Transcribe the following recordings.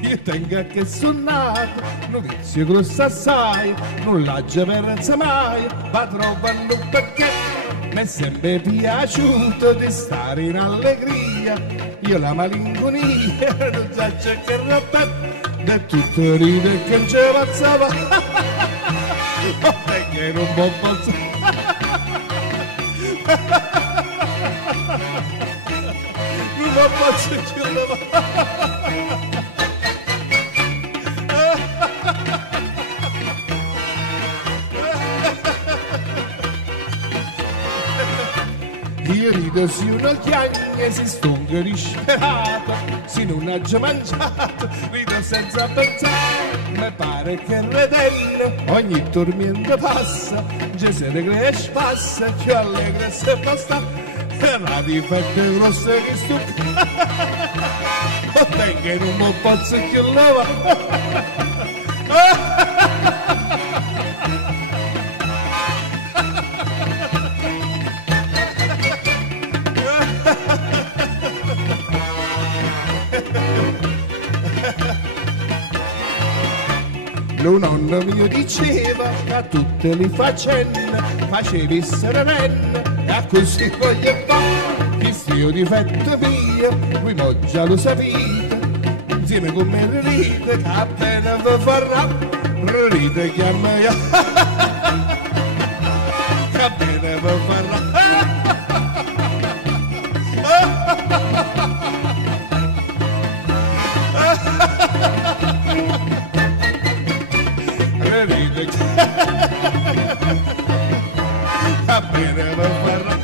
Io tengo che sono nato, novizio grosso assai, non l'ha già persa mai, ma trovano perché mi è sempre piaciuto di stare in allegria. Io la malinconia non so che roba, da tutto ride che non ce passava, perché non posso. Non posso chiudere. Io rido se uno chiagna, si stonga disperato, se non ha già mangiato, rido senza pensare, mi pare che redenne, ogni tormento passa, già se ne cresce passa, più allegra se basta, e la difette grossa che stucca, o te che non mi posso più lavare. Lo nonno mio diceva che a tutte le faccende facevi serenenne e a così voglio fare questo io difetto mio, voi mo già lo sapete, insieme con me ride che appena vi farà ride chiama io che appena vi farà. Ride appena vi farà.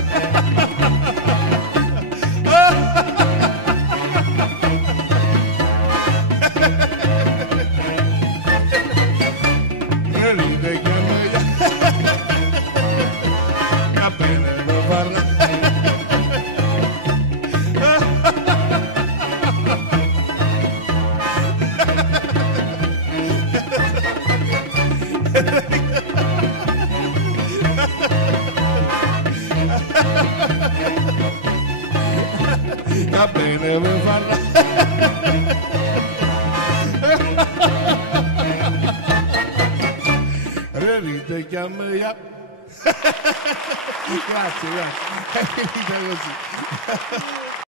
Ride chiama io appena vi farà. Va bene, mi farà. Ride chiama io. Grazie, grazie. È finita così.